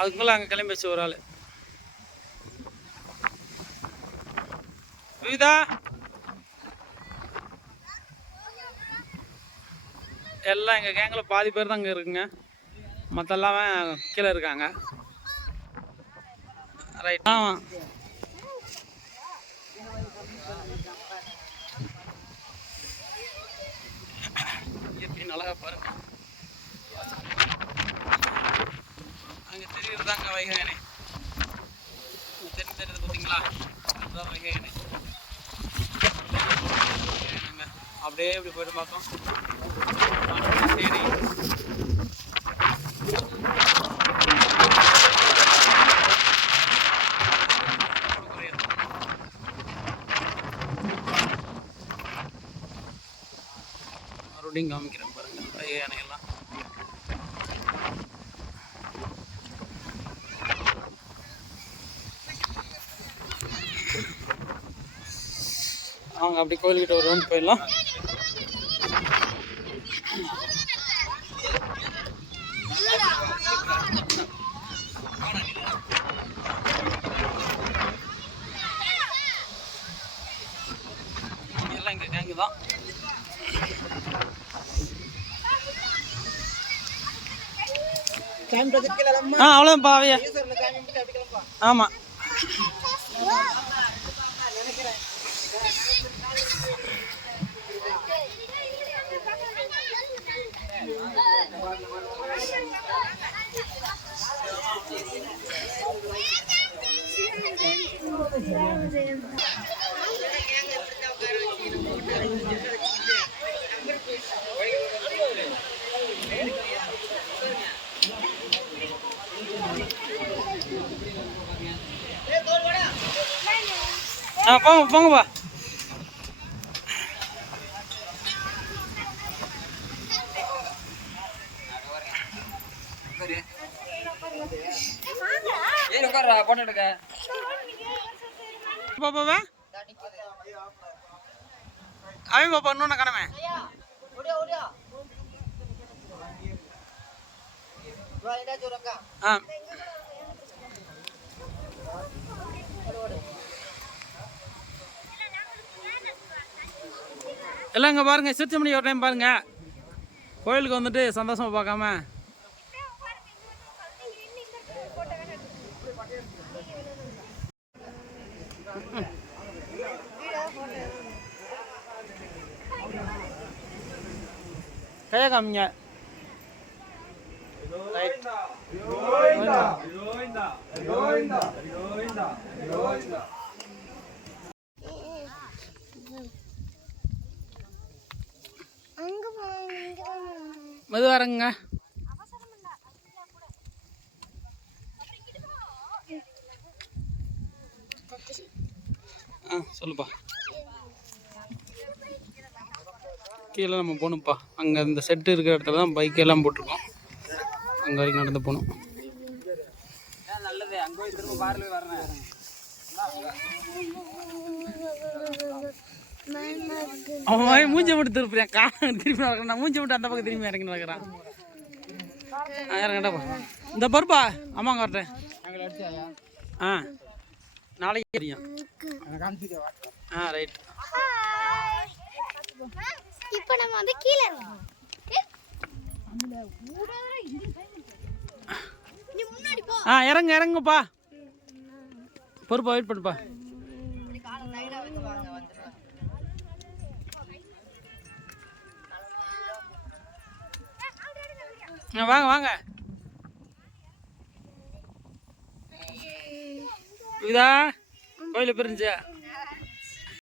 அதுக்குள்ள அங்கே கிளம்பிச்சு ஒரு ஆள். விவிதா எல்லாம் எங்கள் கேங்கில் பாதி பேர் தான் அங்கே இருக்குங்க, மற்ற எல்லாமே கீழே இருக்காங்க. ரைட். இயற்கை அழகா பாருங்க. அங்கே தெரியுறதாங்க வைகை அணை. தெரியுது பார்த்தீங்களா, அதுதான் வைகை அணை. அப்படியே இப்படி போயிட்டு பார்த்தோம். சரி, மறுபடியும் காமிக்கிறேன் பாருங்க வைகை அணையெல்லாம். அவங்க அப்படி கோயில்கிட்ட ஒரு ரவுண்ட் போயிடலாம். எல்லாம் இங்கே கேங்கு தான். அவ்வளோதான் பாவையா. ஆமாம், போங்க போங்கப்பா. பாப்பா அவன் பாப்பா இன்னொன்னு கடமை. எல்லாம் இங்கே பாருங்க, சிறுச்சமணி ஒரு டைம் பாருங்க, கோயிலுக்கு வந்துட்டு சந்தோஷமா பார்க்காம. கையை காமிங்க. மெதுவாரங்க. சொல்லுப்பா. கீழே நம்ம போகணும்ப்பா. அங்கே இந்த செட்டு இருக்கிற இடத்துல தான் பைக்கெல்லாம் போட்டிருக்கோம். அங்கே வரைக்கும் நடந்து போகணும். அவன் மூஞ்சை மட்டும் திருப்பியான், காலம் திருப்பி நடக்கிறான். நான் மூஞ்சை மட்டும் அந்த பக்கம் திரும்பி இறங்கி நடக்கிறான். இறங்கட்டாப்பா. இந்த பருப்பா அம்மாங்க வரட்டேன். நாளைக்கு தெரியும். ரைட். இப்போ நம்ம வந்து கீழே இறங்க இறங்குப்பா. பொறுப்பா வெயிட் பண்ணுப்பா. வாங்க வாங்க. இதா கோயில பிரிஞ்சு